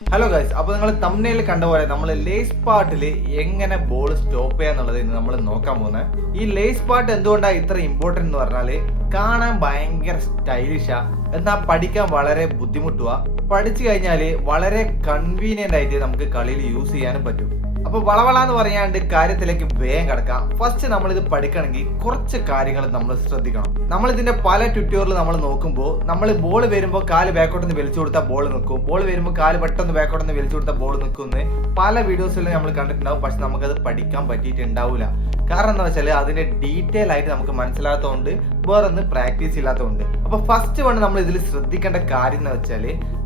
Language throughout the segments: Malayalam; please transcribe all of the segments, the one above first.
ഹലോ ഗൈസ് അപ്പൊ നിങ്ങൾ തമ്മിൽ കണ്ട പോലെ നമ്മൾ ലേസ് പാർട്ടിൽ എങ്ങനെ ബോൾ സ്റ്റോപ്പ് ചെയ്യാന്നുള്ളത് ഇന്ന് നമ്മൾ നോക്കാൻ പോകുന്നത് ഈ ലേസ് പാർട്ട് എന്തുകൊണ്ടാണ് ഇത്ര ഇമ്പോർട്ടന്റ് എന്ന് പറഞ്ഞാൽ കാണാൻ ഭയങ്കര സ്റ്റൈലിഷാ എന്നാൽ പഠിക്കാൻ വളരെ ബുദ്ധിമുട്ടുക പഠിച്ചു കഴിഞ്ഞാൽ വളരെ കൺവീനിയന്റ് ആയിട്ട് നമുക്ക് കളിയിൽ യൂസ് ചെയ്യാനും പറ്റും. അപ്പൊ വളവള എന്ന് പറയാണ്ട് കാര്യത്തിലേക്ക് വേഗം കിടക്കാം. ഫസ്റ്റ് നമ്മൾ ഇത് പഠിക്കണമെങ്കിൽ കുറച്ച് കാര്യങ്ങൾ നമ്മൾ ശ്രദ്ധിക്കണം. നമ്മൾ ഇതിന്റെ പല ട്യൂട്ടോറിയൽ നമ്മൾ നോക്കുമ്പോൾ നമ്മൾ ബോൾ വരുമ്പോൾ കാൽ ബാക്കോട്ടൊന്ന് വലിച്ചു കൊടുത്താൽ ബോൾ നിൽക്കും. ബോൾ വരുമ്പോൾ കാൽ പെട്ടെന്ന് ബാക്കോട്ടൊന്ന് വലിച്ചു കൊടുത്താൽ ബോൾ നിൽക്കുമെന്ന് പല വീഡിയോസിലും നമ്മൾ കണ്ടിട്ടുണ്ടാവും. പക്ഷെ നമുക്കത് പഠിക്കാൻ പറ്റിയിട്ടുണ്ടാവില്ല കാരണം എന്താ വെച്ചാൽ അതിന്റെ ഡീറ്റെയിൽ ആയിട്ട് നമുക്ക് മനസ്സിലാത്തതുകൊണ്ട് വേറൊന്ന് പ്രാക്ടീസ് ഇല്ലാത്തതുകൊണ്ട്. അപ്പൊ ഫസ്റ്റ് വൺ നമ്മൾ ഇതിൽ ശ്രദ്ധിക്കേണ്ട കാര്യം എന്ന് വെച്ചാൽ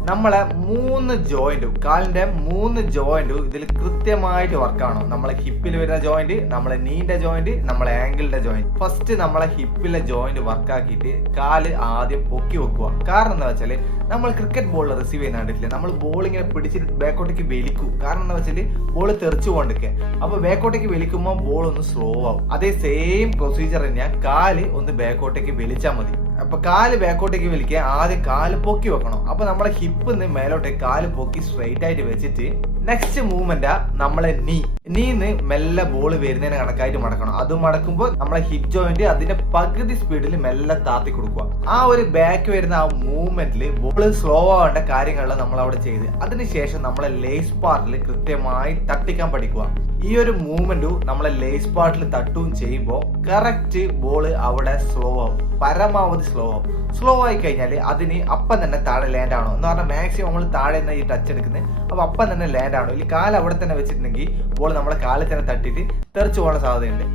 നമ്മളെ മൂന്ന് ജോയിന്റും കാലിന്റെ മൂന്ന് ജോയിന്റും ഇതിൽ കൃത്യമായിട്ട് വർക്കാണോ നമ്മളെ ഹിപ്പിൽ വരുന്ന ജോയിന്റ് നമ്മളെ നീന്റെ ജോയിന്റ് നമ്മളെ ആംഗിളിന്റെ ജോയിന്റ് ഫസ്റ്റ് നമ്മളെ ഹിപ്പിലെ ജോയിന്റ് വർക്കാക്കിയിട്ട് കാൽ ആദ്യം പൊക്കി വെക്കുക. കാരണം എന്താ വെച്ചാൽ നമ്മൾ ക്രിക്കറ്റ് ബോൾ റിസീവ് ചെയ്യുന്ന കണ്ടിട്ടില്ല? നമ്മൾ ബോൾ ഇങ്ങനെ പിടിച്ചിട്ട് ബാക്കോട്ടേക്ക് വലിക്കും. കാരണം എന്താ വെച്ചാൽ ബോൾ തെറിച്ചു പോകണ്ടൊക്കെ അപ്പൊ ബാക്കോട്ടേക്ക് വലിക്കുമ്പോൾ ബോൾ ഒന്ന് സ്ലോ ആവും. അതേ സെയിം പ്രൊസീജിയർ തന്നെയാണ് കാൽ ഒന്ന് ബാക്കോട്ടേക്ക് വലിച്ചാൽ മതി. അപ്പൊ കാൽ ബാക്കോട്ടേക്ക് വലിക്കുക ആദ്യം കാൽ പൊക്കി വെക്കണം. അപ്പൊ നമ്മളെ ഹിപ്പ് നിന്ന് മേലോട്ടേക്ക് കാൽ പൊക്കി സ്ട്രെയിറ്റ് ആയിട്ട് വെച്ചിട്ട് നെക്സ്റ്റ് മൂവ്മെന്റ് നമ്മളെ നീ നീന്ന് മെല്ലെ ബോൾ വരുന്നതിന് കണക്കായിട്ട് മടക്കണം. അത് മടക്കുമ്പോൾ നമ്മളെ ഹിപ് ജോയിന്റ് അതിന്റെ പകുതി സ്പീഡിൽ മെല്ലെ താത്തി കൊടുക്കുക. ആ ഒരു ബാക്ക് വരുന്ന ആ മൂവ്മെന്റിൽ ബോൾ സ്ലോ ആവേണ്ട കാര്യങ്ങളെല്ലാം നമ്മൾ അവിടെ ചെയ്ത് അതിനുശേഷം നമ്മളെ ലേസ് പാർട്ടിൽ കൃത്യമായി തട്ടിക്കാൻ പഠിക്കുക. ഈ ഒരു മൂവ്മെന്റ് നമ്മളെ ലേസ് പാർട്ടിൽ തട്ടുകയും ചെയ്യുമ്പോൾ കറക്റ്റ് ബോൾ അവിടെ സ്ലോ ആവും. പരമാവധി സ്ലോ ആവും. സ്ലോ ആയി കഴിഞ്ഞാൽ അതിന് അപ്പം തന്നെ താഴെ ലാൻഡ് ആണോ എന്ന് പറഞ്ഞാൽ മാക്സിമം നമ്മൾ താഴെ നിന്ന് ഈ ടച്ച് എടുക്കുന്നത്. അപ്പോൾ അപ്പം തന്നെ ലാൻഡ് ആണോ ഇല്ലെങ്കിൽ കാൽ അവിടെ തന്നെ വെച്ചിട്ടുണ്ടെങ്കിൽ ബോൾ നമ്മുടെ കാലിൽ തന്നെ തട്ടിയിട്ട് തെറിച്ചു പോകാൻ സാധ്യതയുണ്ട്.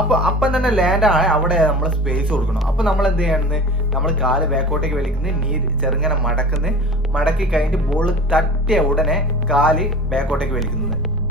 അപ്പോൾ അപ്പം തന്നെ ലാൻഡ് ആണ് അവിടെ നമ്മൾ സ്പേസ് കൊടുക്കണം. അപ്പോൾ നമ്മൾ എന്ത് ചെയ്യണമെന്ന് നമ്മൾ കാൽ ബാക്കോട്ടേക്ക് വലിക്കുന്നത് നീ ചെറുങ്ങനെ മടക്കുന്നത്. മടക്കി കഴിഞ്ഞിട്ട് ബോൾ തട്ടിയ ഉടനെ കാൽ ബാക്കോട്ടേക്ക് വലിക്കുന്നത്.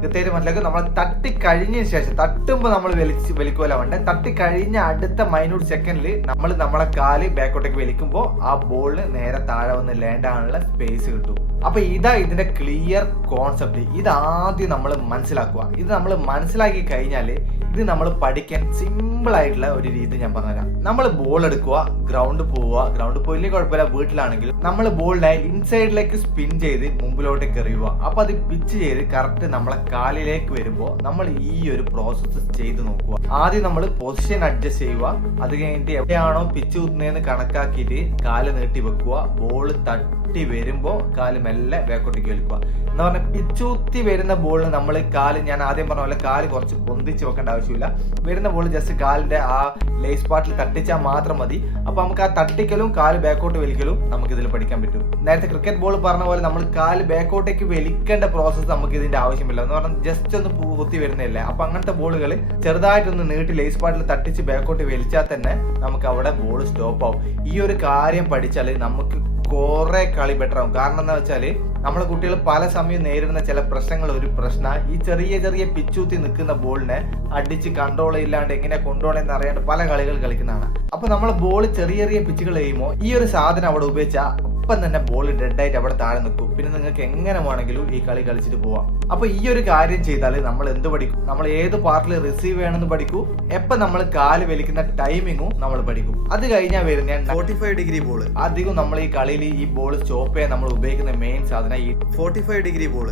കൃത്യമായിട്ട് മനസ്സിലാക്കുക നമ്മൾ തട്ടി കഴിഞ്ഞതിന് ശേഷം തട്ടുമ്പോൾ നമ്മൾ വലിച്ച് വലിക്കുമല്ല വേണ്ട തട്ടി കഴിഞ്ഞ അടുത്ത മൈന്യൂട്ട് സെക്കൻഡിൽ നമ്മൾ നമ്മളെ കാൽ ബാക്കോട്ടേക്ക് വലിക്കുമ്പോൾ ആ ബോളിന് നേരെ താഴെ വന്ന് ലാൻഡ് ആകാനുള്ള സ്പേസ് കിട്ടും. അപ്പൊ ഇതാ ഇതിന്റെ ക്ലിയർ കോൺസെപ്റ്റ് ഇത് ആദ്യം നമ്മൾ മനസ്സിലാക്കുക. ഇത് നമ്മൾ മനസ്സിലാക്കി കഴിഞ്ഞാൽ ഇത് നമ്മൾ പഠിക്കാൻ സിമ്പിൾ ആയിട്ടുള്ള ഒരു രീതി ഞാൻ പറഞ്ഞുതരാം. നമ്മൾ ബോൾ എടുക്കുക ഗ്രൗണ്ട് പോവുക. ഗ്രൗണ്ട് പോയില്ലേ കുഴപ്പമില്ല. വീട്ടിലാണെങ്കിലും നമ്മൾ ബോളിനെ ഇൻസൈഡിലേക്ക് സ്പിൻ ചെയ്ത് മുമ്പിലോട്ടേക്ക് എറിയുക. അപ്പൊ അത് പിച്ച് ചെയ്ത് കറക്റ്റ് നമ്മളെ കാലിലേക്ക് വരുമ്പോൾ നമ്മൾ ഈ ഒരു പ്രോസസ്സ് ചെയ്ത് നോക്കുക. ആദ്യം നമ്മൾ പൊസിഷൻ അഡ്ജസ്റ്റ് ചെയ്യുക. അത് കഴിഞ്ഞിട്ട് എവിടെയാണോ പിച്ച് കുത്തുന്നതെന്ന് കണക്കാക്കിയിട്ട് കാൽ നീട്ടി വെക്കുക. ബോൾ തട്ടി വരുമ്പോൾ കാൽ മെല്ലെ ബാക്കോട്ടേക്ക് വലിക്കുക. എന്ന് പറഞ്ഞാൽ പിച്ചൂത്തി വരുന്ന ബോളിന് നമ്മൾ കാൽ ഞാൻ ആദ്യം പറഞ്ഞ പോലെ കാൽ കുറച്ച് പൊന്തിച്ച് വെക്കേണ്ട ആവശ്യമില്ല. വരുന്ന ബോൾ ജസ്റ്റ് കാലിന്റെ ആ ലേസ് പാർട്ടിൽ തട്ടിച്ചാൽ മാത്രം മതി. അപ്പൊ നമുക്ക് ആ തട്ടിക്കലും കാൽ ബാക്കോട്ട് വലിക്കലും നമുക്ക് ഇതിൽ പഠിക്കാൻ പറ്റും. നേരത്തെ ക്രിക്കറ്റ് ബോൾ പറഞ്ഞ പോലെ നമ്മൾ കാൽ ബാക്കോട്ടേക്ക് വലിക്കേണ്ട പ്രോസസ്സ് നമുക്ക് ഇതിന്റെ ആവശ്യമില്ല. എന്ന് പറഞ്ഞാൽ ജസ്റ്റ് ഒന്ന് കുത്തി വരുന്നില്ല അപ്പൊ അങ്ങനത്തെ ബോളുകൾ ചെറുതായിട്ടൊന്ന് നീട്ടി ലേസ് പാർട്ടിൽ തട്ടിച്ച് ബാക്കോട്ട് വലിച്ചാൽ തന്നെ നമുക്ക് അവിടെ ബോൾ സ്റ്റോപ്പ് ആവും. ഈ ഒരു കാര്യം പഠിച്ചാൽ നമുക്ക് കുറെ കളി ബെറ്റർ ആവും. കാരണം എന്താ വെച്ചാൽ നമ്മളെ കുട്ടികൾ പല സമയം നേരിടുന്ന ചില പ്രശ്നങ്ങൾ ഒരു പ്രശ്ന. ഈ ചെറിയ ചെറിയ പിച്ചൂത്തി നിൽക്കുന്ന ബോളിനെ അടിച്ച് കൺട്രോൾ ഇല്ലാണ്ട് എങ്ങനെ കൊണ്ടുപോകണമെന്ന് അറിയാണ്ട് പല കളികൾ കളിക്കുന്നതാണ്. അപ്പൊ നമ്മൾ ബോൾ ചെറിയ ചെറിയ പിച്ചുകൾ ചെയ്യുമ്പോൾ ഈ ഒരു സാധനം അവിടെ ഉപയോഗിച്ചാൽ അപ്പം തന്നെ ബോൾ ഡെഡ് ആയിട്ട് അവിടെ താഴെ നിൽക്കും. പിന്നെ നിങ്ങൾക്ക് എങ്ങനെ വേണമെങ്കിലും ഈ കളി കളിച്ചിട്ട് പോവാം. അപ്പൊ ഈ ഒരു കാര്യം ചെയ്താൽ നമ്മൾ എന്ത് പഠിക്കും? നമ്മൾ ഏത് പാർട്ടിൽ റിസീവ് ചെയ്യണമെന്ന് പഠിക്കൂ? എപ്പം നമ്മൾ കാൽ വലിക്കുന്ന ടൈമിങ്ങും നമ്മൾ പഠിക്കും. അത് കഴിഞ്ഞാൽ വരുന്ന ഫോർട്ടി ഫൈവ് ഡിഗ്രി ബോൾ അധികം നമ്മൾ ഈ കളിയിൽ ഈ ബോൾ സ്റ്റോപ്പ് ചെയ്യാൻ നമ്മൾ ഉപയോഗിക്കുന്ന മെയിൻ സാധനം ഈ ഫോർട്ടി ഫൈവ് ഡിഗ്രി ബോൾ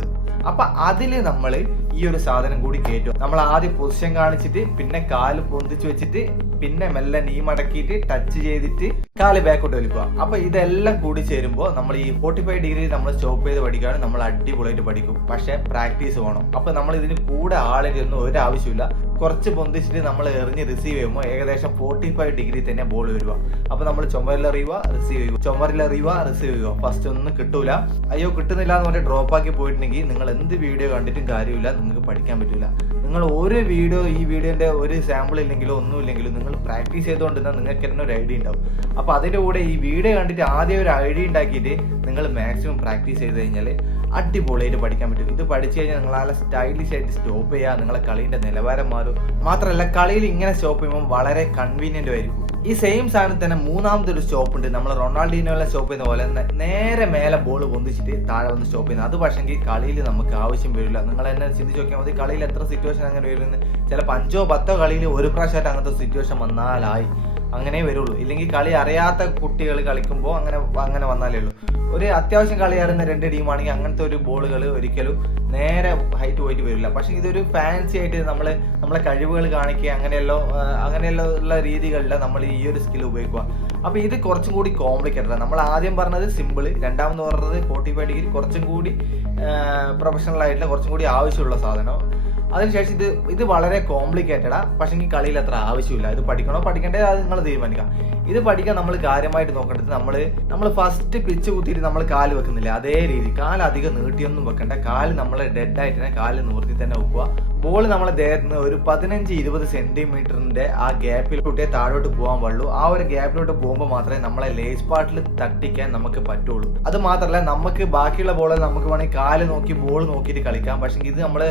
അപ്പൊ അതിൽ നമ്മൾ ഈ ഒരു സാധനം കൂടി കേറ്റും. നമ്മൾ ആദ്യം പൊസിഷൻ കാണിച്ചിട്ട് പിന്നെ കാൽ പൊന്തിച്ച് വെച്ചിട്ട് പിന്നെ മെല്ലെ നീ മടക്കിയിട്ട് ടച്ച് ചെയ്തിട്ട് കാൽ ബാക്കോട്ട് വലിക്കുക. അപ്പൊ ഇതെല്ലാം കൂടി ചേരുമ്പോൾ നമ്മൾ ഈ ഫോർട്ടി ഫൈവ് ഡിഗ്രി നമ്മൾ സ്റ്റോപ്പ് ചെയ്ത് പഠിക്കുകയാണ് നമ്മൾ അടിപൊളിയായിട്ട് പഠിക്കും. പക്ഷെ പ്രാക്ടീസ് വേണം. അപ്പൊ നമ്മൾ ഇതിന് കൂടെ ആളുകളൊന്നും ഒന്നും ഒരു ആവശ്യമില്ല കുറച്ച് പൊന്തിച്ചിട്ട് നമ്മൾ എറിഞ്ഞ് റിസീവ് ചെയ്യുമ്പോൾ ഏകദേശം ഫോർട്ടി ഫൈവ് ഡിഗ്രി തന്നെ ബോൾ വരിക അപ്പൊ നമ്മൾ ചുമരിലെറിയുക റിസീവ് ചെയ്യുക. ചുമരിലെറിയുക റിസീവ് ചെയ്യുക. ഫസ്റ്റ് ഒന്നും കിട്ടൂല. അയ്യോ കിട്ടുന്നില്ല എന്ന് പറഞ്ഞാൽ ഡ്രോപ്പ് ആക്കി പോയിട്ടുണ്ടെങ്കിൽ നിങ്ങൾ എന്ത് വീഡിയോ കണ്ടിട്ടും കാര്യമില്ല. നിങ്ങൾക്ക് പഠിക്കാൻ പറ്റില്ല നിങ്ങൾ ഓരോ വീഡിയോ ഈ വീഡിയോന്റെ ഒരു സാമ്പിൾ ഇല്ലെങ്കിലോ ഒന്നും ഇല്ലെങ്കിലോ നിങ്ങൾ പ്രാക്ടീസ് ചെയ്തുകൊണ്ടിരുന്ന നിങ്ങൾക്ക് തന്നെ ഒരു ഐഡിയ ഉണ്ടാവും. അപ്പോൾ അതിന്റെ കൂടെ ഈ വീഡിയോ കണ്ടിട്ട് ആദ്യം ഒരു ഐഡിയ ഉണ്ടാക്കിയിട്ട് നിങ്ങൾ മാക്സിമം പ്രാക്ടീസ് ചെയ്ത് കഴിഞ്ഞാൽ അടിപൊളിയായിട്ട് പഠിക്കാൻ പറ്റും. ഇത് പഠിച്ചു കഴിഞ്ഞാൽ നിങ്ങൾ നല്ല സ്റ്റൈലിഷ് ആയിട്ട് സ്റ്റോപ്പ് ചെയ്യുക നിങ്ങളെ കളീന്റെ നിലവാരം മാറും. മാത്രമല്ല കളിയിൽ ഇങ്ങനെ സ്റ്റോപ്പ് ചെയ്യുമ്പോൾ വളരെ കൺവീനിയന്റ് ആയിരിക്കും. ഈ സെയിം സാധനം തന്നെ മൂന്നാമത്തെ ഒരു സ്റ്റോപ്പ് ഉണ്ട്. നമ്മൾ റൊണാൾഡീനോലെ സ്റ്റോപ്പ് ചെയ്യുന്ന പോലെ നേരെ മേലെ ബോൾ പൊന്തിച്ചിട്ട് താഴെ വന്ന് സ്റ്റോപ്പ് ചെയ്യുന്നത്. അത് പക്ഷെങ്കിൽ കളിയിൽ നമുക്ക് ആവശ്യം വരില്ല. നിങ്ങൾ എന്നെ ചിന്തിച്ച് നോക്കിയാൽ മതി. കളിയിൽ എത്ര സിറ്റുവേഷൻ അങ്ങനെ വരുന്നത് ചിലപ്പോൾ അഞ്ചോ പത്തോ കളിയിൽ ഒരു പ്രാവശ്യമായിട്ട് അങ്ങനത്തെ സിറ്റുവേഷൻ വന്നാലായി. അങ്ങനെ വരുള്ളൂ. ഇല്ലെങ്കിൽ കളി അറിയാത്ത കുട്ടികൾ കളിക്കുമ്പോൾ അങ്ങനെ അങ്ങനെ വന്നാലേ ഉള്ളൂ. ഒരു അത്യാവശ്യം കളിയാടുന്ന രണ്ട് ടീമാണെങ്കിൽ അങ്ങനത്തെ ഒരു ബോളുകൾ ഒരിക്കലും നേരെ ഹൈറ്റ് പോയിട്ട് വരില്ല. പക്ഷെ ഇതൊരു ഫാൻസി ആയിട്ട് നമ്മൾ നമ്മളെ കഴിവുകൾ കാണിക്കുക അങ്ങനെയല്ലോ അങ്ങനെയല്ലോ ഉള്ള രീതികളിൽ നമ്മൾ ഈ ഒരു സ്കിൽ ഉപയോഗിക്കുക. അപ്പൊ ഇത് കുറച്ചും കൂടി കോംപ്ലിക്കേറ്റഡ് നമ്മൾ ആദ്യം പറഞ്ഞത് സിമ്പിൾ രണ്ടാമെന്ന് പറഞ്ഞത് ഫോർട്ടി ഫൈവ് ഡിഗ്രി കുറച്ചും കൂടി പ്രൊഫഷണൽ ആയിട്ടുള്ള കുറച്ചും കൂടി ആവശ്യമുള്ള സാധനം. അതിനുശേഷം ഇത് ഇത് വളരെ കോംപ്ലിക്കേറ്റഡാ പക്ഷേ ഈ കളിയിൽ അത്ര ആവശ്യമില്ല. ഇത് പഠിക്കണോ? പഠിക്കണ്ടേ അത് നിങ്ങൾ തീരുമാനിക്കാം. ഇത് പഠിക്കാൻ നമ്മൾ കാര്യമായിട്ട് നോക്കേണ്ടത് നമ്മൾ നമ്മൾ ഫസ്റ്റ് പിച്ച് കുത്തിയിട്ട് നമ്മൾ കാൽ വെക്കുന്നില്ല? അതേ രീതി. കാൽ അധികം നീട്ടിയൊന്നും വെക്കണ്ട. കാൽ നമ്മൾ ഡെഡ് ആയിട്ട് തന്നെ കാൽ നിവർത്തി തന്നെ വെക്കുക. ബോൾ നമ്മളെ ദേഹത്ത് നിന്ന് ഒരു പതിനഞ്ച് ഇരുപത് സെന്റിമീറ്ററിന്റെ ആ ഗ്യാപ്പിലോട്ടേ താഴോട്ട് പോകാൻ പാടുള്ളൂ. ആ ഒരു ഗ്യാപ്പിലോട്ട് പോകുമ്പോൾ മാത്രമേ നമ്മളെ ലേസ് പാട്ടിൽ തട്ടിക്കാൻ നമുക്ക് പറ്റുള്ളൂ. അത് മാത്രമല്ല നമുക്ക് ബാക്കിയുള്ള ബോൾ നമുക്ക് വേണമെങ്കിൽ കാൽ നോക്കി ബോൾ നോക്കിയിട്ട് കളിക്കാം. പക്ഷെ ഇത് നമ്മൾ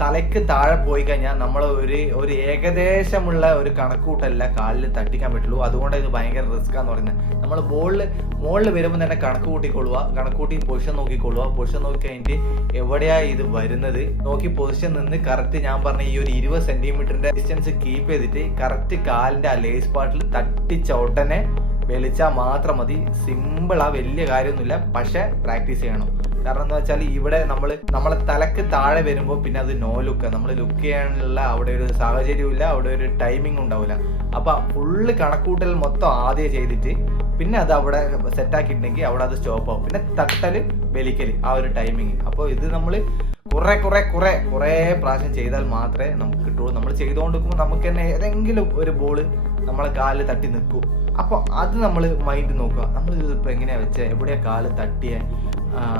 തലയ്ക്ക് താഴെ പോയി കഴിഞ്ഞാൽ നമ്മൾ ഒരു ഒരു ഏകദേശമുള്ള ഒരു കണക്കൂട്ടല്ല കാലിൽ തട്ടിക്കാൻ പറ്റുള്ളൂ. അതുകൊണ്ട് ഇത് ഭയങ്കര റിസ്ക് ആണെന്ന് പറയുന്നത് നമ്മൾ ബോളിൽ മുകളിൽ വരുമ്പോൾ തന്നെ കണക്ക് കൂട്ടിക്കൊള്ളുക കണക്ക് കൂട്ടി പൊസിഷൻ നോക്കിക്കൊള്ളുക. പൊസിഷൻ നോക്കി കഴിഞ്ഞിട്ട് എവിടെയാ ഇത് വരുന്നത്? നോക്കി പൊസിഷൻ നിന്ന് കറക്റ്റ് ഞാൻ പറഞ്ഞ ഈ ഒരു ഇരുപത് സെന്റിമീറ്ററിന്റെ ഡിസ്റ്റൻസ് കീപ്പ് ചെയ്തിട്ട് കറക്റ്റ് കാലിന്റെ ആ ലേസ് തട്ടിച്ച ഉടനെ വലിച്ചാൽ മാത്രം മതി. സിമ്പിൾ ആ വലിയ കാര്യമൊന്നുമില്ല. പക്ഷെ പ്രാക്ടീസ് ചെയ്യണം. കാരണം എന്താ വെച്ചാൽ ഇവിടെ നമ്മൾ നമ്മളെ തലക്ക് താഴെ വരുമ്പോൾ പിന്നെ അത് നോ ലുക്ക് നമ്മൾ ലുക്ക് ചെയ്യാനുള്ള അവിടെ ഒരു സാഹചര്യമില്ല അവിടെ ഒരു ടൈമിംഗ് ഉണ്ടാവില്ല അപ്പൊ ഫുള്ള് കണക്കൂട്ടൽ മൊത്തം ആദ്യം ചെയ്തിട്ട് പിന്നെ അത് അവിടെ സെറ്റാക്കിയിട്ടുണ്ടെങ്കിൽ അവിടെ അത് സ്റ്റോപ്പ് ആവും. പിന്നെ തട്ടൽ വലിക്കൽ ആ ഒരു ടൈമിങ് അപ്പോൾ ഇത് നമ്മൾ കുറെ കുറെ കുറെ കുറെ പ്രാവശ്യം ചെയ്താൽ മാത്രമേ നമുക്ക് കിട്ടുള്ളൂ. നമ്മൾ ചെയ്തുകൊണ്ടിരിക്കുമ്പോൾ നമുക്ക് തന്നെ ഏതെങ്കിലും ഒരു ബോൾ നമ്മളെ കാലിൽ തട്ടി നിൽക്കും. അപ്പോൾ അത് നമ്മൾ മൈൻഡ് നോക്കുക. നമ്മൾ ഇതിപ്പോൾ എങ്ങനെയാ വെച്ചത് എവിടെയാ കാൽ തട്ടിയ?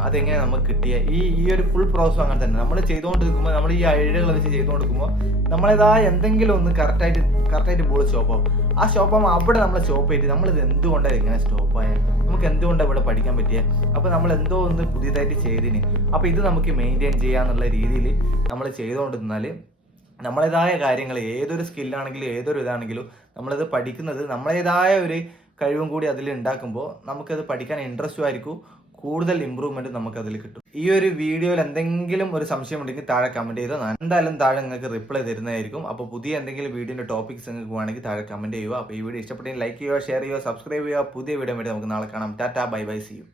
അതെങ്ങനെ നമുക്ക് കിട്ടിയ ഈ ഈ ഒരു ഫുൾ പ്രോസസ് അങ്ങനെ തന്നെ. നമ്മൾ ചെയ്തുകൊണ്ടിരിക്കുമ്പോൾ നമ്മൾ ഈ ഐഡിയകൾ വെച്ച് ചെയ്തുകൊണ്ടിരിക്കുമ്പോൾ നമ്മളേതാ എന്തെങ്കിലും ഒന്ന് കറക്റ്റായിട്ട് കറക്റ്റായിട്ട് ബോൾ സ്റ്റോപ്പ് ആ സ്റ്റോപ്പ് ആകുമ്പോൾ അവിടെ നമ്മൾ സ്റ്റോപ്പ് ചെയ്തിട്ട് നമ്മളിത് എന്തുകൊണ്ട് ഇങ്ങനെ സ്റ്റോപ്പ് ആയത് നമുക്ക് എന്തുകൊണ്ടാണ് ഇവിടെ പഠിക്കാൻ പറ്റിയത് അപ്പോൾ നമ്മൾ എന്തോ ഒന്ന് പുതിയതായിട്ട് ചെയ്തിന്. അപ്പോൾ ഇത് നമുക്ക് മെയിന്റെയിൻ ചെയ്യാന്നുള്ള രീതിയിൽ നമ്മൾ ചെയ്തുകൊണ്ടിരുന്നാൽ നമ്മളേതായ കാര്യങ്ങൾ ഏതൊരു സ്കില്ലാണെങ്കിലും ഏതൊരു ഇതാണെങ്കിലും നമ്മളിത് പഠിക്കുന്നത് നമ്മളേതായ ഒരു കഴിവും കൂടി അതിൽ ഉണ്ടാക്കുമ്പോൾ നമുക്കത് പഠിക്കാൻ ഇൻട്രസ്റ്റും ആയിരിക്കും. കൂടുതൽ ഇമ്പ്രൂവ്മെന്റ് നമുക്ക് അതിൽ കിട്ടും. ഈ ഒരു വീഡിയോയിൽ എന്തെങ്കിലും ഒരു സംശയം ഉണ്ടെങ്കിൽ താഴെ കമന്റ് ചെയ്തോ. ഞാൻ എന്തായാലും താഴെ നിങ്ങൾക്ക് റിപ്ലൈ തരുന്നതായിരിക്കും. അപ്പോൾ പുതിയ എന്തെങ്കിലും വീഡിയോന്റെ ടോപ്പിക്സ് നിങ്ങൾക്ക് വേണമെങ്കിൽ താഴെ കമന്റ് ചെയ്യുക. അപ്പോൾ ഈ വീഡിയോ ഇഷ്ടപ്പെട്ടെങ്കിൽ ലൈക്ക് ചെയ്യുക ഷെയർ ചെയ്യുക സബ്സ്ക്രൈബ് ചെയ്യുക. പുതിയ വീഡിയോ വേണ്ടി നമുക്ക് നാളെ കാണാം. Tata bye bye see you.